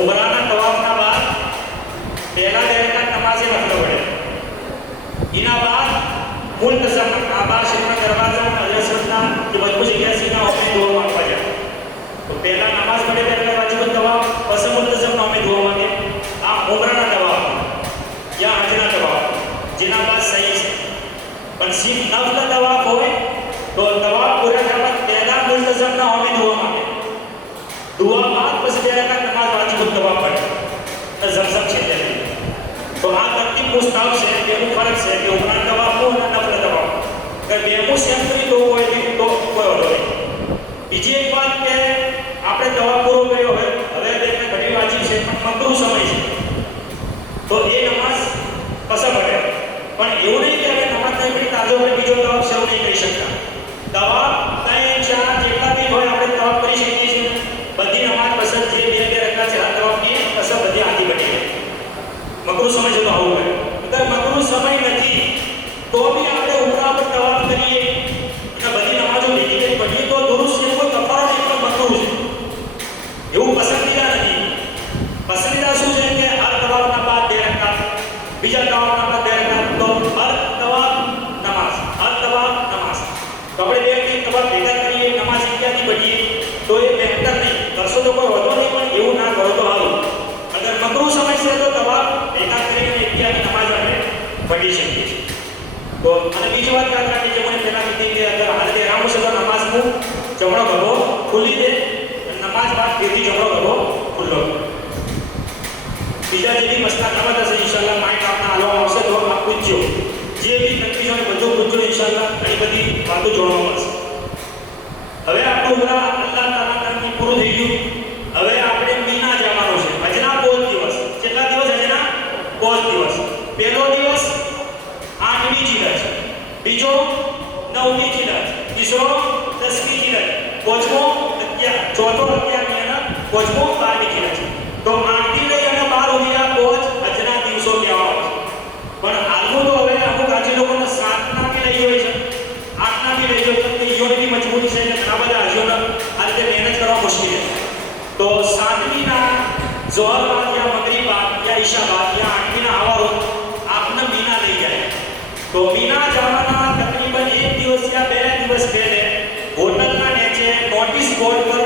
ઉમરાના તવાફના બાદ પહેલા બે રકાત નમાઝે નફલ પડે, એના બાદ મુલ્તઝમ કાબા શરીફના દરવાજા અલસરના જે મજબૂત જગ્યા સીના અમે દુઆ માંગવા જાય. તો પહેલા નમાઝ પડે પહેલા વાજિબ તવાફ, પછી મુલ્તઝમનો અમે દુઆ માંગે. આ ઉમરાના તવાફ યા હજના તવાફ જેના બાદ સહી છે. પણ સિર્ફ નફલ તવાફ હોય તો તવાફ પૂરા થયા બાદ પહેલા મુલ્તઝમના અમે દુઆ માંગે, દુઆ બાદ પછી બે રકાત નમાઝ વાજિબ તવાફ પડે તો ઝમઝમ છે ત્યારે. તો આ તરતીબ મુસ્તાહબ છે, બેનું ફરક છે કે ઉમરા તવાફ અને નફલ તવાફ. અગર બેનું સેમ કરી તો હોય તો કોઈ વાંધો નહીં. બીજી એક વાત કે આપણે તવાફ પૂરો કર્યો હોય, હવે બેને ઘણી વાજિબ છે પણ મકરૂહ સમય છે, તો એ નમાઝ પસંદ પડે. પણ એવું નહીં કે હવે નમાઝ નહીં પડી તાજો આપણે બીજો તવાફ શરૂ નહીં કરી શકતા. તવાફ 3 4 જેટલા બી હોય આપણે તવાફ કરી શકીએ છીએ. બધી નમાઝ પસંદ જે બે બે રકાત છે આ તવાફની પસંદ બધી આથી બની જાય. મકરૂહ સમય છે તો આવું હોય. અગર મકરૂહ સમય નથી તો બી આપણે ઉમરા પર તવાફ કરીએ અને બધી નમાઝો ભેગી કરી પડીએ તો દુરુસ્ત છે, કોઈ કફારો નહીં પણ મકરૂહ છે. એવું પસંદીદા નથી. પસંદીદા શું છે કે હર તવાફના બાદ બે રકાત, બીજા તવાફના બાદ બે રકાત, તો હર તવાફ નમાઝ, હર તવાફ નમાઝ. તો આપણે બે ત્રણ તવાફ ભેગા કરીએ, નમાઝ ક્યાંથી પડીએ તો એ બહેતર નહીં. કરશો તો કોઈ વધો નહીં, પણ એવું ના કરો તો સારું. અગર મકરૂહ સમય છે તો તવાફ ભેગા કરીને ક્યાંથી નમાઝ આપણે પડી શકીએ છીએ. તો અને બીજી વાત યાદ રાખી જે મને પહેલા કીધી કે અગર હાલતે રામ છે તો નમાઝનું જમણો ગભો ખુલ્લી દે, નમાઝ બાદ ફેરથી જમણો ગભો ખુલ્લો. બીજા જે બી મસલા ખબર હશે ઇન્શાઅલ્લાહ માઇન્ડ આપના હાલવામાં આવશે તો આપ પૂછજો. જે બી કન્ફ્યુઝન હોય બધું પૂછજો, ઇન્શાઅલ્લાહ ઘણી બધી વાતો જોવા મળશે. હવે આપણું ઉમરા અલ્લાહ તાલા તરફથી પૂરું થઈ ગયું. હવે આપણે મીના જવાનું છે. હજના 5 દિવસ. કેટલા દિવસ હજના? 5 દિવસ. પહેલો દિવસ 8મી જીલજ, બીજો 9મી જીલજ, ત્રીજો 10મી જીલજ, પાંચમો 11, ચોથો 11મી અને પાંચમો 12મી જીલજ. તો 8 થી લઈ અને 12 સુધી આ 5 હજના દિવસો કહેવામાં આવે છે. પણ હાલનું તો હવે અમુક આજે લોકોને 7ના બી લઈ હોય છે, 8ના બી લઈ હોય છે. ઈયોની મજબૂતી છે કે ઘણા બધા હજોને આ રીતે મહેનત કરવા મુશ્કેલ છે. તો 7મીના ઝોહર બાદ યા મગરિબ બાદ યા ઈશા બાદ યા 8મીના આવારો આપને મીના લઈ જાય. તો મીના જવાના તકરીબન 1 દિવસ યા 2 દિવસ પહેલે હોટલના નીચે નોટિસ બોર્ડ પર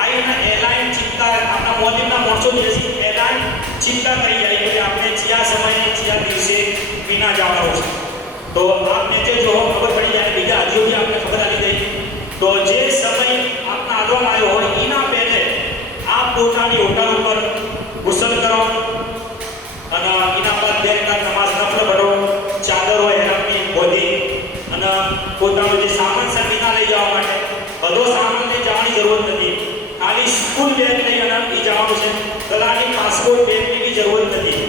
આઈને એલાઇન ચિંતા આપણા મોદીના મોરચો જેસી એલાઇન ચિંતા કરી જાય કે આપણે કયા સમયે કયા દિવસે મીના જવાનું છે. તો આપને જે જો ખબર પડી જાય, બીજા હજુ બી આપને ખબર આવી ગઈ. તો જે સમય આપના આદવામાં આવ્યો હોય એના પહેલે આપ પોતાની હોટલ ઉપર ગુસલ કરો અને એના બાદ બે રકાત નમાઝ નફલ પઢો, ચાદર હોય એનાથી બોધી અને પોતાનો જે સામાન છે મીના લઈ જવા માટે બધો સામાન લઈ જવાની જરૂર નથી. ખાલી સ્કૂલ બેગ લઈ અને એ જવાનું છે. ગલાની પાસપોર્ટ બેગની બી જરૂર નથી.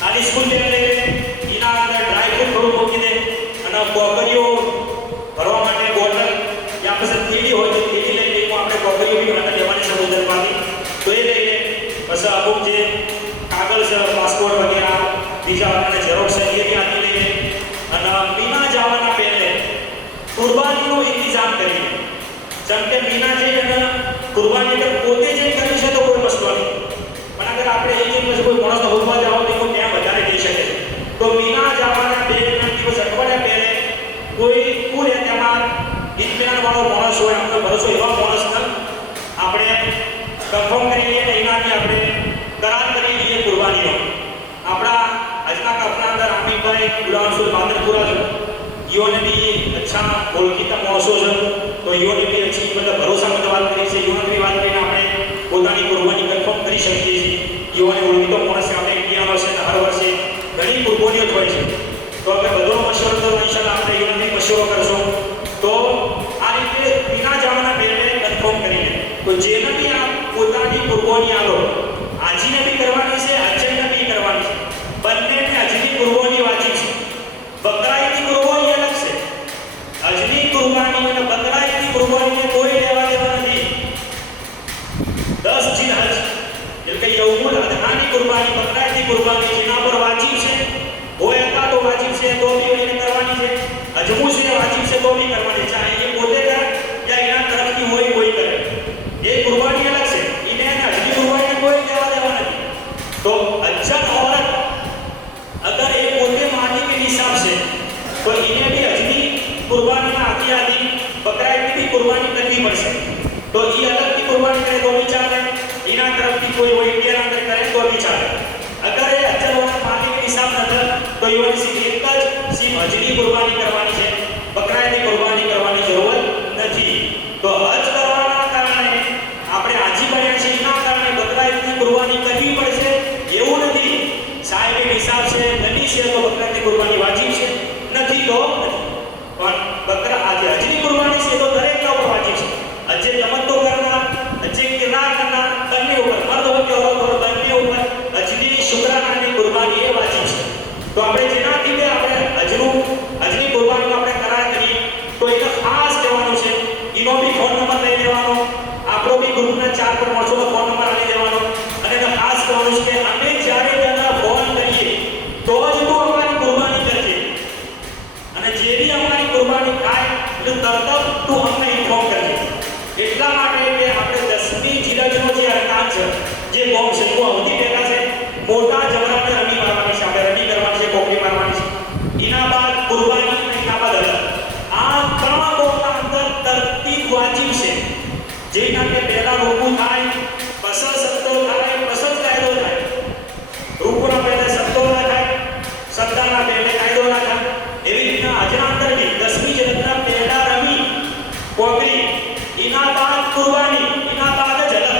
ખાલી સ્કૂલ બેગ લઈ એના અંદર ડ્રાય ફ્રૂટ થોડું મૂકી દે અને કોકરીઓ ભરવા માટે બોટલ યા પછી થેલી હોય તો થેલી લઈ લઈને આપણે કોકરીઓ બી અંદર લેવાની છે ઉધરમાંથી, તો એ લઈ લે. પછી અમુક જે કાગળ છે પાસપોર્ટ વગેરે બીજા અને ઝેરોક્ષ છે એ બી આથી લઈ લે. અને મીના જવાના પહેલે કુરબાનીનો ઇંતજામ કરીએ. જેમ કે મીના જઈ અને કુરબાની અગર પોતે જે કરી છે તો કોઈ મસલો નહીં, પણ અગર આપણે એક દિવસ કોઈ માણસને હોદવા જાઓ તો કોઈ ત્યાં વધારે થઈ શકે છે. તો મીના જવાના 2-3 દિવસ અઠવાડિયા પહેલે કોઈ કુલ એતમાદ ઇત્મીનાન વાળો માણસ હોય, આપણો ભરોસો એવા માણસને આપણે કન્ફર્મ કરી લઈએ ને એનાથી આપણે કરાર કરી લઈએ કુરબાનીનો. આપણા આજના કપના અંદર આમિરભાઈ ગુલામસુલ બાદરપુરા છે, ઈઓને બી અચ્છા ઓળખીતા માણસો છે. તો ઈઓને બી અચ્છી મતલબ ભરોસામંદ વાત કરી છે. ઈઓને બી વાત કરીને આપણે પોતાની કુરબાની કન્ફર્મ કરી શકીએ છીએ. ઈઓને ઓળખીતો માણસ આપણે ઇન્ડિયાનો છે અને હર વર્ષે ઘણી કુરબાનીઓ હોય છે. તો અગર બધો મશવરો તો ઇન્શાઅલ્લાહ આપણે ઈઓને બી મશવરો કરશો. તો આ રીતે મીના જવાના પહેલે કન્ફર્મ કરીને તો જેને બી આ પોતાની કુરબાની આલો હાજીને બી કરવાની છે, હજ્જને બી કરવાની છે. બંનેને હજની કુરબાની વાજિબ છે. બકરાઈની કુરબાની અલગ છે. હજની કુરબાની અને બકરાઈની કુરબાનીને કોઈ લેવા દેવા નથી. 10 જીલહજ એટલે કે યૌમુલ અદહાની કુરબાની, બકરાઈની કુરબાની જેના પર વાજિબ છે હોય હતા તો વાજિબ છે તો બી એને કરવાની છે. હજમું છે વાજિબ છે તો બી કરવાની છે. ચાહે એ પોતે કરે યા એના તરફથી હોય કોઈ કરે, એ કુરબાની અલગ છે. એને હજની કુરબાની કોઈ લેવા કરવી પડશે તો એ અલગથી કુરબાની કરે તો બી ચાલે એના તરફથી કોઈ હોય ઇન્ડિયાના અંદર કરે તો બી ચાલે અગર એ અચલવાના માલિક હિસાબ નથી તો એવાની સીધી એક જ સીમ હજની કુરબાની કરવાની છે બકરાની કુરબાની કરવાની જરૂર નથી તો હજ કરવાના કારણે આપણે હાજી બન્યા છે એના કારણે બકરાની કુરબાની કરવી પડશે એવું નથી સાહેબ હિસાબ છે નબી છે તો બકરાની કુરબાની વાજિબ છે નથી તો નથી પણ બકરા આજે હજની કુરબાની છે તો દરેકના ઉપર વાજિબ છે અજે તમત્તો કરનાર અજે કિરાર કરનાર બંને ઉપર મર્દ હોય કે औरत હોય બંને ઉપર હજની શુક્રાનાની કુરબાની એ વાજિબ છે તો આપણે જેનાથી કે આપણે હજની કુરબાનીનો આપણે કરાર કરીએ તો એને ખાસ કહેવાનું છે એનો બી ફોન નંબર લઈ લેવાનો આપણો બી ગ્રુપના 4 પર મળશો તો ફોન નંબર લઈ લેવાનો અને એને ખાસ કહેવાનું છે કે અમે જ્યારે તેના ફોન કરીએ તો જ તું અમારી કુરબાની કરજે અને જે બી અમારી કુરબાની થાય એટલે તરત તું અમને ઇન્ફોર્મ કરજે એટલા માટે કે આપણે 10મી જીલજનો જે અરકાન છે જે બોમ્બ છે તો અવધિ પહેલા છે મોટા જમરાને રમી મારવાની છે આપણે રમી કરવાની છે કોકરી મારવાની છે એના બાદ કુરબાની અને એના બાદ હજ આ 3 બોમ્બના અંદર તરતીબ વાજિબ છે જેના કે પહેલા રૂકુ થાય પછી સજદો થાય પછી કાયદો થાય રૂકુના પહેલા સજદો ના થાય સજદાના પહેલા કાયદો ના થાય એવી રીતના હજના અંદર બી 10મી જીલજના પહેલા રમી કોકરી એના બાદ કુરબાની એના બાદ જ હજ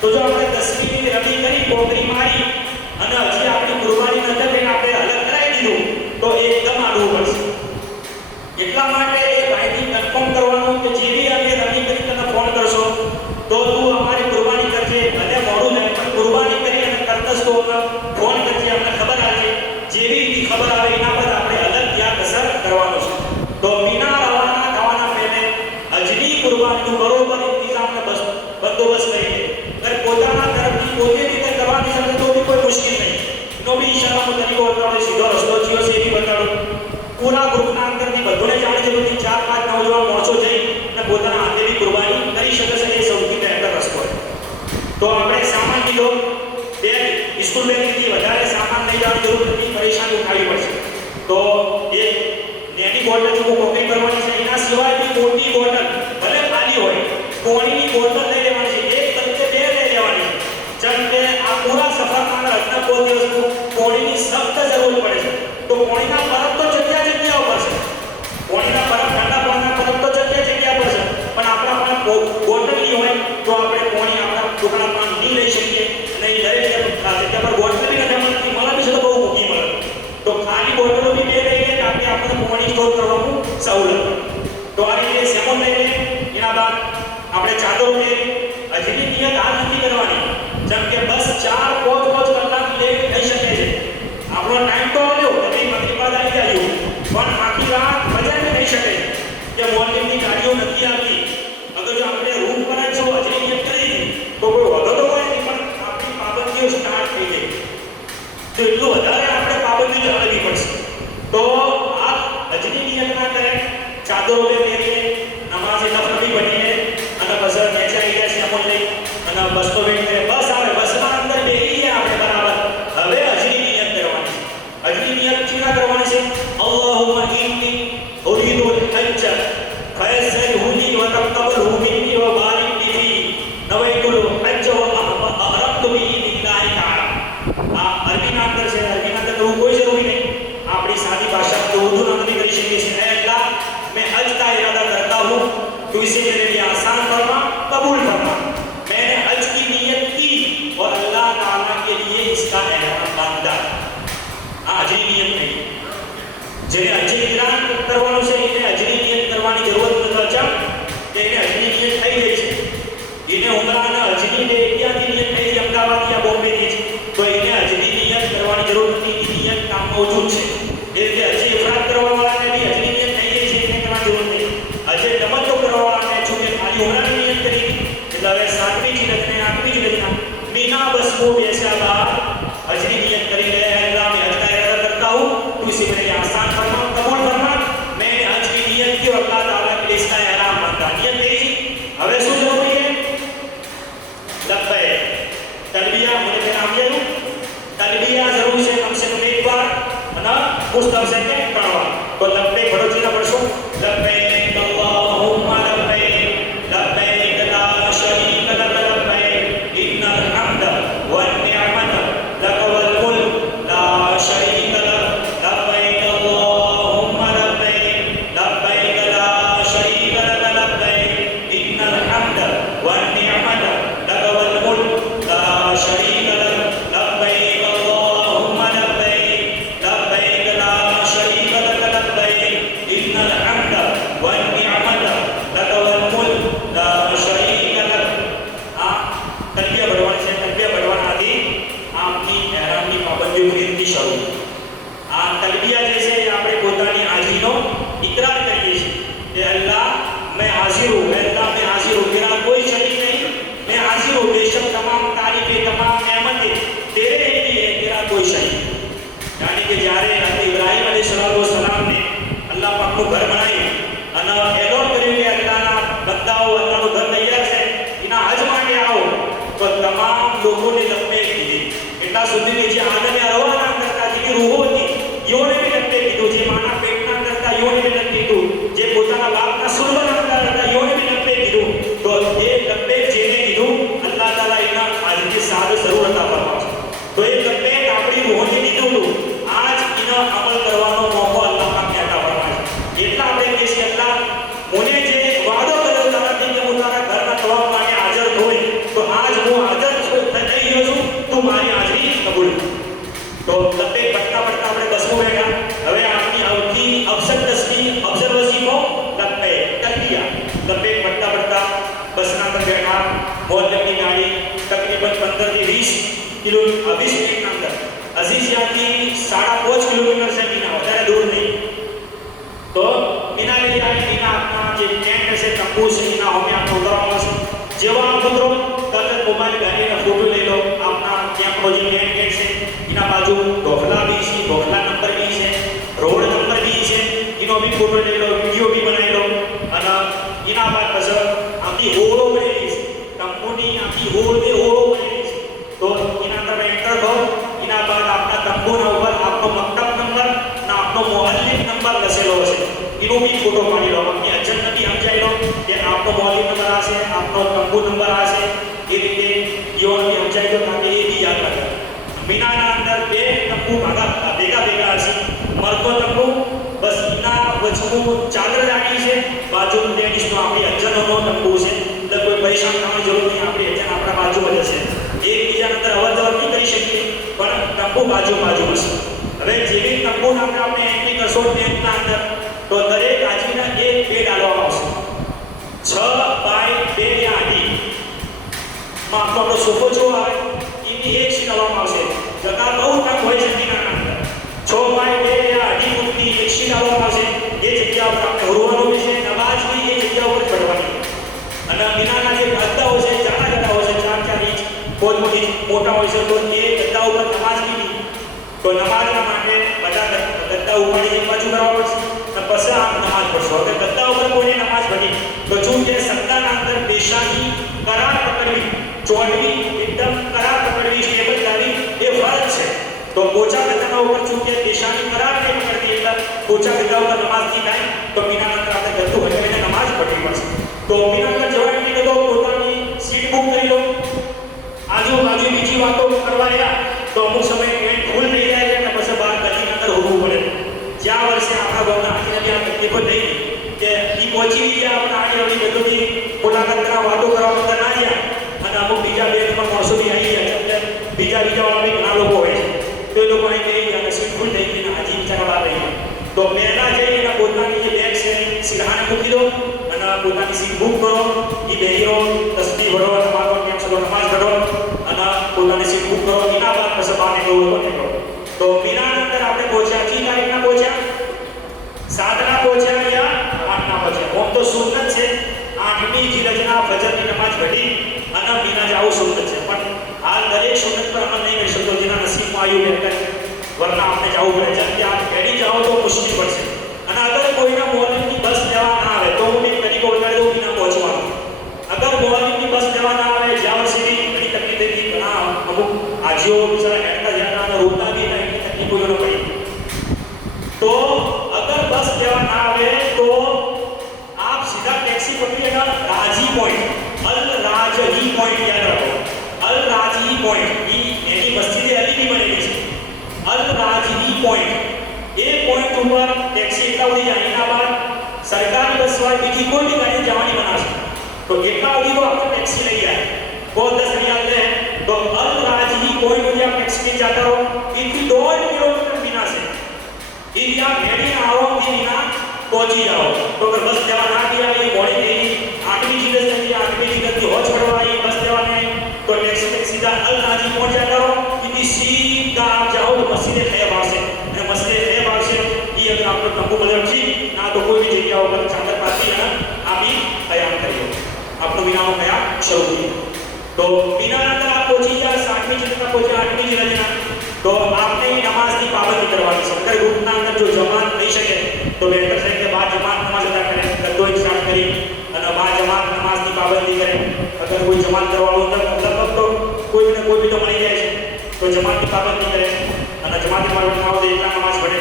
તો જો આપણે 10મી રમી કરી કોકરી મારી અને હજી આપણી કુરબાની ન થઈ આપણે હલક કરાવી દીધું તો એકદમ આડવું પડશે એટલા માટે એ ભાઈથી કન્ફર્મ કરવાનું કે જે બી આપણે રમી કરી તને ફોન કરશો તો તું અમારી કુરબાની કરજે ભલે મોડું થાય પણ કુરબાની કરી અને કરતસ તો ફોન કરજે અમને ખબર આવે જેવી રીતે ખબર આવે એના પર આપણે અલગ ત્યાં કસર કરવાનો છે તો મીના રવાના થવાના પહેલે હજની કુરબાનીનું બરોબર ઇંતજામને બંદોબસ્ત કરીએ અગર પોતાના તરફથી પોતે રીતે કરવાની શકે તો બી કોઈ મુશ્કેલ નહીં નો બી ઇશારાનો તરીકો બતાડો સીધો રસ્તો થયો છે એ બી બતાડો પૂરા ગ્રુપના અંદરથી બધાને જાણે છે બધી 4-5 નવજવાન માણસો જઈ અને પોતાના હાથે બી કુરબાની કરી શકે છે એ સૌથી બહેતર રસ્તો છે તો આપણે સામાન લીધો બેગ સ્કૂલ બેગથી વધારે સામાન લઈ જવાની જરૂર નથી પરેશાની ઉઠાવવી પડશે તો એક નેની બોટલ જો કોકરી કરવાની છે એના સિવાય બી મોટી બોટલ ભલે ખાલી હોય પાણીની બોટલ લઈ લેવાની છે એક તરીકે 2 લઈ લેવાની છે જેમ કે આ પૂરા સફરમાં રત્ન કોઈ દિવસનું પાણીની સખ્ત જરૂર પડે છે તો પાણીના બરફ તો જગ્યા ઉપર છે પાણીના બરફ ઠંડા પાણીના બરફ તો જગ્યા પર છે પણ આપણા પાસે બોટલ નહીં હોય તો આપણે પાણી આપણા ટુકડામાં નહીં લઈ શકીએ અને એ દરેક જગ્યા પર બોટલ બી નથી મળતી મળે બી છે તો બહુ મૂકી મળે તો ખાલી બોટલો બી 2 લઈ લે આપણે પાણી સ્ટોર કરવાનું સહુલત તો આ રીતે સેમોન લઈ લે એના બાદ આપણે ચાદરો લઈએ હજની નિયત હાલ નથી કરવાની જેમ કે બસ 4-5 કલાક લેટ થઈ શકે છે આપણો ટાઈમ તો આવ્યો એટલે મગરીબ બાદ આવી જાય પણ આખી રાત મજા નહીં થઈ શકે કે મોર્નિંગની ગાડીઓ નથી આવતી અગર જો આપણે રૂમ પર જ જો હજની નિયત કરી તો કોઈ વધો તો હોય નહીં પણ આપણી પાબંદીઓ સ્ટાર્ટ થઈ જાય તો એટલું વધારે આપણે પાબંદી જાળવવી પડશે તો આ હજની નિયત ના કરે ચાદરો પહેરીએ નમાઝે નફલી બનીએ અને પછી નેચા ગયા છે અમલ લઈ અને બસનો વેટ કરે બસ આવે બસના અંદર બેસી ગયા આપણે બરાબર હવે હજની નિયત કરવાની છે હજની નિયત ચીના કરવાની છે અલ્લાહુમ્મા ઇન્ની ઉરીદુ અલ-હજ્જ ફયસલહુની વ તaqabbalhu મિન્ની વ બારિક ફી નવૈતુલ હજ્જ વ અહરમતુ બિહી લિલ્લાહી તઆલા આ અરબીના અંદર છે અરબીના અંદર કરવું કોઈ જરૂરી નહીં આપણી સાદી ભાષા તો ઉર્દુ નથી કરી શકીએ છીએ અલ્લાહ मैं हज का इरादा करता हूँ तो इसे मेरे लिए आसान फरमा कबूल फरमा मैंने हज की नीयत की और अल्लाह ताला के लिए इसका एहराम बांधा हजरी नियत नहीं જેને હજરી ઇરાન કરવાનું છે એને હજરી નિયત કરવાની જરૂર નથી અચા કે એને હજરી નિયત થઈ ગઈ છે એને ઉમરાના હજરી ને ક્યાંથી નિયત થઈ છે અમદાવાદ યા બોમ્બે થી તો એને હજરી નિયત કરવાની જરૂર નથી એ નિયત કામ મોજૂદ છે એટલે હજી ઇફરાદ કરવા વાળાને બી હજરી નિયત થઈ ગઈ છે એને કરવાની જરૂર નથી હજે તમત્તો કરવા વાળાને જો કે ખાલી ઉમરાની નિયત કરી એટલે હવે 7મી જીલજને 8મી જીલજના बिना बस को बेचा बात हजरी नियत करी गए हैं अल्लाह मैं हज का इरादा करता हूँ तो इसे मेरे आसान फरमा कबूल फरमा मैंने हज की नियत की और अल्लाह ताला के लिए इसका एहराम बांधा नियत नहीं હવે શું જરૂરી છે લબ્બૈક તલબિયા મને તેના આવ્યું તલબિયા જરૂર છે કમ से कम एक बार અને મુસ્તફ છે કે 3 વાર તો લબ્બૈક ભરોચીના પડશો લબ્બૈક અલ્લાहुम्मा लब्बैक हाजिर हूँ, अल्लाह मैं हाजिर हूँ, तेरा कोई शरीक नहीं, मैं हाजिर हूँ, बेशक तमाम तारीफें तमाम नेमतें तेरे ही लिए, तेरा कोई शरीक नहीं। यानी कि જ્યારે ઇબ્રાહીમ અલૈહિસ્સલામ ને અલ્લાહ પાકનું ઘર બનાવ્યું અને એલાન કર્યું કે અલ્લાહના બંદાઓ અલ્લાહનું ઘર તૈયાર છે, એના હજ માટે આવો, તો તમામ લોકોને લપે કીધી એટલા સુધી કે જે આદમે અરવા ના કરતા જેની રૂહો હતી યોને બી લપે કીધું, જે માના પેટના કરતા યોને બી લપે કીધું, જે પોતાના બાપના સુલભ કરતા હતા યોને બી લપે કીધું, તો એ લપે જેને કીધું અલ્લાહ તાલા એના આજની સાદ જરૂર હતા ફરમાવશે। તો એ લપે આપણી રૂહોને કીધું હતું, આજ એનો અમલ કરવાનો મોકો અલ્લાહ પાકે અતા ફરમાવે। એટલા આપણે કહીએ છીએ અલ્લાહ મને જે વાદો કર્યો તારાથી કે હું તારા ઘરના તવાફ માટે હાજર હોય, તો આજ હું હાજર થઈ ગયો છું, તું મારી હાજરી કબૂલ કર। તો લપે પડતા પડતા આપણે બસમાં બેઠા, હવે આપણી આવતી અફસર તસ્મી અફસર વસીફો લપે તકિયા લપે પડતા પડતા બસના અંદર બેઠા, મોહલ્લાની ગાડી તકરીબન 15 થી 20 મિનિટના અંદર અઝીઝ યાથી 5.5 કિલોમીટર છે મીના, વધારે દૂર નહીં। તો મીના લઈ આવી, મીના આપના જે ટેન્ટ છે તંબુ છે એના અમે આપણે ઉતરવાનું છે। જેવા આપ ઉતરો તરત મોબાઈલ ગાડીનો ફોટો લઈ લો, આપના કેમ્પનો જે ટેન્ટ છે એના બાજુ ઢોકલા બી છે, ઢોકલા નંબર બી છે, રોડ નંબર બી છે, એનો બી ફોટો લઈ લો, વિડીયો બી બનાવી લો। અને એના બાદ પછી આખી હોળો બનેલી છે, તંબુની આખી હોળ બે હોળો બનેલી છે, તો એના અંદર એન્ટર થો, એના બાદ આપના તંબુના ઉપર આપનો મક્તબ નંબર અને આપનો મોહલ્લિક નંબર લખેલો હશે, એનો બી ફોટો પાડી લો। આપની અજન નથી સમજાઈ લો કે આપનો મોહલ્લિક નંબર આ છે, આપનો તંબુ નંબર આ છે, એ રીતે યોન બી સમજાઈ દો તાકે એ બી યાદ રાખે। મીનાના અંદર બે તંબુ ભેગા હશે, મરતો તંબુ બસ એના વચનું ચાદર રાખી છે, બાજુ લેડીઝનો આપણી અજનનો તંબુ છે, એટલે કોઈ પરેશાન થવાની જરૂર નહીં, આપણી અજન આપણા બાજુમાં જ હશે, એકબીજાના અંદર અવર જવર નહીં કરી શકીએ, પણ તંબુ બાજુ હશે। હવે જેવી તંબુના અંદર આપણે એન્ટ્રી કરશો ટેન્ટના અંદર, તો દરેક હાજીના એક બેડ આલવામાં આવશે, 6x2 યા આડી માં આપણો સોફો જો આવે એની એક સીટ આવવામાં આવશે। જગા બહુ તંગ હોય છે મીનાના અંદર, 6x2 યા આડી ફૂટની એક સીટ આવવામાં આવશે, એ જગ્યા ઉપર આપણે હોરવાનું બી છે, નમાઝ બી એ જગ્યા ઉપર પઢવાની। અને મીનાના જે ગદ્દા હોય છે, જાડા ગદ્દા હોય છે, 4-4 ઇંચ મોટા હોય છે, તો એ ગદ્દા ઉપર નમાઝ બી, તો નમાઝના માટે બધા ગદ્દા ઉપાડી એક બાજુ કરવા પડશે અને પછી આમ નમાઝ પડશો। હવે ગદ્દા ઉપર કોઈને નમાઝ પડી તો શું કે સત્તાના અંદર પેશાની કરાર પકડવી, ચોટવી એકદમ કરાર પકડવી, સ્ટેબલ લાવી એ ફરજ છે। તો પોચા ગદ્દાના ઉપર શું કે પેશાની કરાર કે પકડવી, એટલે પોચા ગદ્દા ઉપર નમાઝ નહીં થાય, તો મીના અંદર આપણે ગદ્દું હટાવીને નમાઝ પઢવી પડશે। તો મીના અંદર જવાની નહીં તો પોતાની સીટ બુક કરી લો, આજુબાજુ બીજી વાતો કરવા રહ્યા તો અમુક સમય ટ્રેન ફૂલ થઈ જાય છે અને પછી બહાર ગલીની અંદર હોવું પડે। જ્યાં વર્ષે આપણા ગામના હાથીને આ તકલીફો થઈ કે એ પહોંચી ગયા આપણા આગળ બધુંથી મુલાકાતના વાતો કરવા બધા ના ગયા, અને અમુક બીજા બે નંબર માણસો બી આવી ગયા, એટલે બીજા વાળા બી ઘણા લોકો હોય છે, તો એ લોકો અહીં કહી ગયા કે સીટ ફૂલ થઈ ગઈ ને હાજી બિચારા બહાર રહી ગયા, તો પહેલાં જઈને પોતાની જે બેગ છે સિરહાને મૂકી દો અને પોતાની સીટ બુક કરો, એ બેગી રહો, તસ્બીહ ભરો, તમારો કેમ છો નમાઝ પઢો અને પોતાની સીટ બુક કરો, એના બાદ પછી બહાર નીકળો। તો મીનાના અંદર આપણે પહોંચ્યા, કઈ તારીખના પહોંચ્યા, 7ના પહોંચ્યા યા 8ના પહોંચ્યા। આમ તો સુન્નત છે 8મી જીલજના ફજરની નમાઝ પઢી અને મીના જાવું સુન્નત છે, પણ હાલ દરેક સુન્નત પર અમલ નહીં કરી શકતો, જેના નસીબમાં આવ્યું બેટર, વરના આપણે જવું પડે, જેમ કે આપ પહેલી જાઓ તો મુશ્કેલ પડશે। અને અગર કોઈના મોર્નિંગની બસ લેવા ના આવે તો હું એક તરીકો ઉતારી દઉં મીના પહોંચવાનું। અગર મોર્નિંગની બસ લેવા ના આવે, જ્યાં સુધી ઘણી તકલીફ થઈ, ઘણા અમુક આજીઓ બિચારા હેઠતા જતા અને રોતા બી એટલી તકલીફો ન પડી, તો અગર બસ લેવા ના આવે તો આપ સીધા ટેક્સી પકડીને રાજી પોઈન્ટ, અલ રાજી પોઈન્ટ યાદ રાખો, અલ રાજી પોઈન્ટ એની મસ્જિદે અલી બી બનેલી છે, અલ રાજી પોઈન્ટ, એ પોઈન્ટ ઉપર ટેક્સી એટલા બધી જાય, એના બાદ સરકારી બસ વાળી બીજી કોઈ બી ગાડી જવાની બનાવશે, તો એટલા બધી તો આપણે ટેક્સી લઈ જાય, बहुत 10 रियाल है, तो अल राजी कोई भी आप टैक्सी में जाता हो, इनकी 2 किलोमीटर बिना से यदि आप मेरी आओ की बिना पहुंची जाओ, तो अगर बस जवा ना दिया ये बॉडी गई 8वीं जिले से 8वीं जिले की होच पड़वाई बस जवा ने, तो टैक्सी में सीधा अल राजी पहुंच जाता हो, इतनी सीधा आप जाओ तो मस्जिद खैबर से, मस्जिद खैबर से ये अगर आपको तंबू बदल ठीक ना तो कोई भी जगह होगा चादर पाती है ना आप ही મીનાનો કયા શરૂ થયો. તો મીનાના અંદર આપ પહોંચી ગયા 7મી જિલ્લામાં પહોંચ્યા 8મી જિલ્લાના. તો આપને નમાઝની પાબંદી કરવાની છે. અગર ગ્રુપના અંદર જો જમાત થઈ શકે તો બહેતર છે કે બાર જમાત નમાઝ અદા કરે, ગદ્દો સ્ટાર્ટ કરી અને બાર જમાત નમાઝની પાબંદી કરે. અગર કોઈ જમાત કરવાનું લગભગ તો કોઈ ને કોઈ બી તો મળી જાય છે, તો જમાતની પાબંદી કરે અને જમાતની પાબંદી ના હોય એટલા નમાઝ પઢે.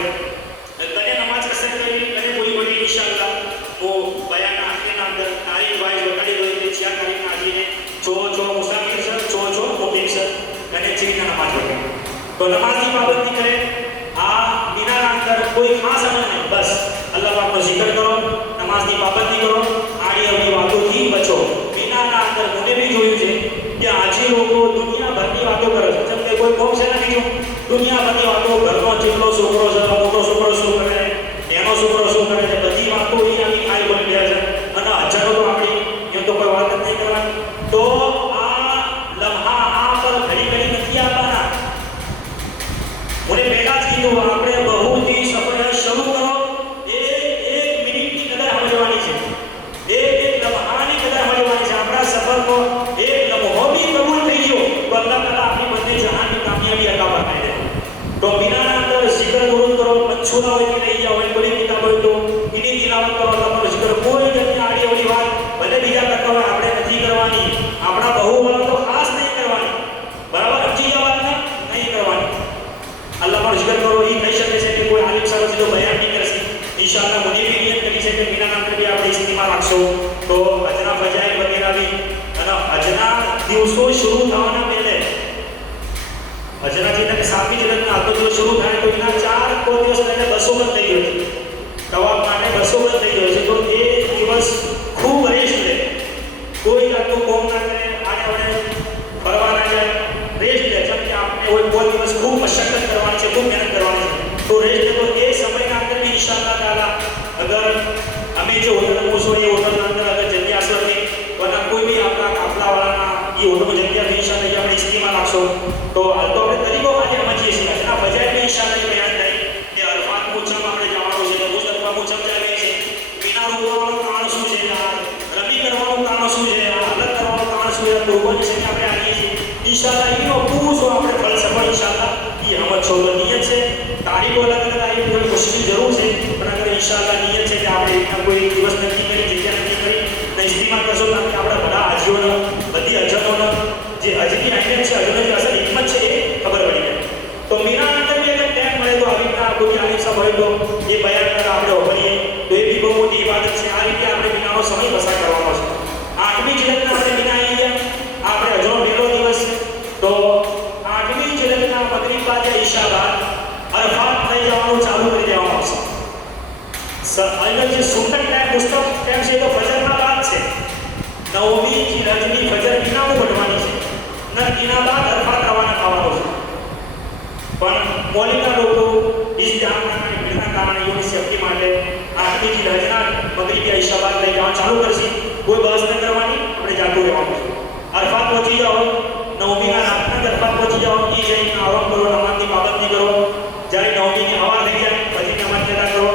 કને નમાઝ કસર કરી કને કોઈ બડી ઇન્શાઅલ્લાહ वो बयान आखिर अंदर तारीख वाइज बताई गई है. 6 तारीख आज ने जो मुसाफिर सर जो मुकीम सर कने चीज नमाज पढ़े. तो नमाज की पाबंदी करे. आ मीना अंदर कोई खास अमल नहीं, बस अल्लाह पाक को जिक्र करो, नमाज की पाबंदी करो, आड़ी अवળી વાતોથી બચો. મીનાના અંદર મને બી જોયું છે કે આજે લોકો દુનિયાભરની વાતો કરે છે. જેમ કે કોઈ કોમ છે ને બીજું દુનિયાભરની વાતો, ઘરનો જેટલો છોકરો છે, મોટો છોકરો શું કરે, એનો છોકરો શું કરે છે, બધી વાતો અહીંયાની ખાઈ બની જાય છે. અને હજારો તો આપણી એમ તો કોઈ વાત જ નહીં કરવાની. તો આ લમ્હા આ પર ઘડી ઘડી નથી આવવાના. મને પહેલા જ કીધું આપણે બહુથી સફર શરૂ કરો. એક મિનિટની કદર સમજવાની છે, એક લમ્હાની કદર સમજવાની છે. આપણા સફરનો એક લમ્હો બી કબૂલ થઈ ગયો તો અલ્લાહ તાલા આપણી બંને જહાનની કામયાબી અતા ફરમાઈ દે. તો મીનાના અંદર zikr દુરૂદ કરો. મંછુરા હોય કે નહીં હોય, કોઈ કિતાબ હોય તો એની તિલાવત કરો. અલ્લાહનો zikr કોઈ જગ્યાએ આડી અવળી વાત ભલે બીજા કરતા હોય આપણે નથી કરવાની. આપણા બહુવાળો તો ખાસ નહીં કરવાની, બરાબર? સમજી ગયા વાતને? નહીં કરવાની. અલ્લાહનો zikr કરો. એ થઈ શકે છે કે કોઈ આલિમ સાહેબ સીધો બયાન નહીં કરશે. ઇન્શાઅલ્લાહ મને બી નિયત કરી છે કે મીનાના અંદર બી આપણે ઇસ્તિમા રાખશો. તો અજના ફજાઇલ વગેરે બી અને અજના દિવસો શરૂ થવાના પહેલે અજના જે 7મી જિલ્લાના આખો દિવસ શરૂ થાય તો એના 4 દિવસ પહેલા બસો બંધ થઈ ગયો છે. તવાફ માટે બસો બંધ થઈ ગયો છે. તો એ દિવસ ખૂબ રેસ્ટ લે, કોઈ જાતનું કોમ ના કરે, આને વડે ફરવા ના જાય, રેસ્ટ લે. જેમ કે આપણે કોઈ દિવસ ખૂબ મશક્કત કરવાની છે, ખૂબ મહેનત કરવાની છે, તો રેસ્ટ લે. તો એ સમયના અંદર બી ઇન્શાઅલ્લાહ તાલા અગર અમે જે હોટલ પૂછો એ હોટલના અંદર અગર જગ્યા હશે વરના કોઈ બી આપણા કાફલાવાળાના એ હોટલમાં જગ્યા બી ઇન્શાઅલ્લાહ આપણે ઇસ્તીમાં રાખશો. તો હાલ તો આપણે તરીકો આજે સમજીએ છીએ. આજના ફજાઇલ બી ઇન્શાઅલ્લાહ બયાન કરી કે અરફાત મોચમ આપણે જવાનું છે, મુઝદલિફા મોચમ જઈએ છીએ. મીના રોકવાનું કારણ શું છે, રમી કરવાનું કારણ શું છે, હાલત કરવાનું કારણ શું છે, કુરબાની છે કે આપણે આવીએ છીએ. ઇન્શાઅલ્લાહ એનો પૂરો આપણે ફલસફો ઇન્શાઅલ્લાહ એ સમજ છો. તો નિયત છે, તારીખો અલગ અલગ આવી થોડી મુશ્કેલ જરૂર છે, પણ અગર ઇન્શાઅલ્લાહ નિયત છે કે આપણે એના કોઈ દિવસ નક્કી કરી, જગ્યા નક્કી કરી ને ઇસ્તીમા કરશો તો આપણા બધા હાજીઓને, બધી હજનોને જે હજની અહેમિયત છે, હજનો જે અસલ હિકમત છે એ ખબર પડી જાય. તો મીના અંદર બી અગર ટાઈમ મળે તો આવી રીતના કોઈ આલિમ સાહેબ હોય તો એ બયાન કરે આપણે ઓભરીએ તો એ બી બહુ મોટી ઇબાદત છે. આ રીતે આપણે મીનાનો સમય પસાર કરવાનો છે. 8મી જિલ્લાના આપણે મીના આવી ગયા. આપણે હજનો પહેલો દિવસ છે. તો 8મી જિલ્લાના મગરીબ બાદ ઈશા બાદ અરફાત થઈ જવાનું ચાલુ કરી દેવામાં આવશે. અંદર જે સુન્નત ટાઈમ મુસ્તફ ટાઈમ છે એ તો ફજરના બાદ છે. 9મી જિલ્લાની ફજર મીનામાં પઢવાની છે ને એના બાદ અરફાત રવાના થવાનો છે. પણ મોલિકા લોકો ઇસ્તિહારના કારણે ભીડના કારણે એની સેફટી માટે 8મી જિલ્લાના મગરીબી ઈશા બાદ લઈ જવાનું ચાલુ કરશે. કોઈ બસ ન કરવાની, આપણે જાતું રહેવાનું છે. અરફાત પહોંચી જાઓ, 9મીના રાતના અરફાત પહોંચી જાઓ, એ જઈને આરામ કરો, નમાઝની પાબંદી કરો. જ્યારે 9મીની હવા થઈ જાય પછી નમાઝ અદા કરો.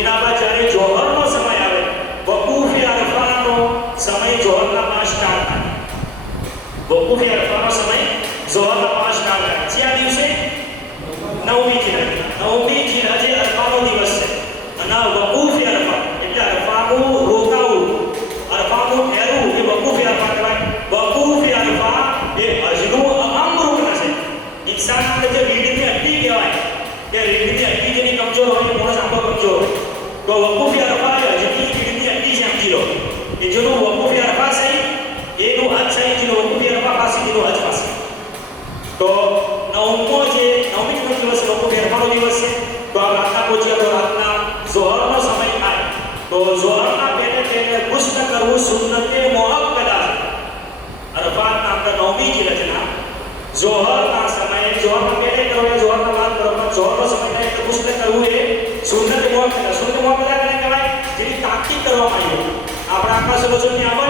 એના બાદ જ્યારે જોહરનો સમય આવે, વકૂફે અરફાનો સમય જોહરના 5 સ્ટાર્ટ થાય. વકૂફે અરફાનો સમય જોહરના 5 સ્ટાર્ટ થાય. કયા દિવસે? 9મી જિલ્લા. 9મી જિલ્લા જે અરફાનો દિવસ છે અને વકૂફે અરફા એટલે અરફાનું રોકાવું, અરફાનું ઠેરવું એ વકૂફે અરફા કહેવાય. વકૂફે અરફા એ હજનું અહમ રૂકન છે. ઇન્સાન અંદર જે રીઢની હડ્ડી કહેવાય કે રીઢની હડ્ડી જેની કમજોર હોય, મોણસ આંબો કમજોર હોય, તો વકૂફે અરફા એ હજની રીઢની હડ્ડી છે. સમજી લો એ જેનું વકૂફે અરફા છે એનું હજ છે, જેનું વકૂફે અરફા પાસે એનું હજ પાસે. તો 9મી દિવસ વકૂફે અરફાનો દિવસ છે. તો આ રાતના પહોંચ્યા તો રાતના ઝોહરનો સમય થાય. તો ઝોહરના પહેલે ગુસ્ત કરવું સુન્નતે મુઅક્કદા છે. અરફાતના અંદર 9મી જિલ્લાના ઝોહરના સમયે ઝોહરના પહેલે કરો કે ઝોહરના બાદ કરો, પણ ઝોહરનો સમય થાય એટલે ગુસ્ત કરવું એ સુન્નતે મુઅક્કદા. સુન્નતે મુઅક્કદા કહેવાય જેની તાકીદ કરવામાં આવી. આપણા આખા સમજોની આમાં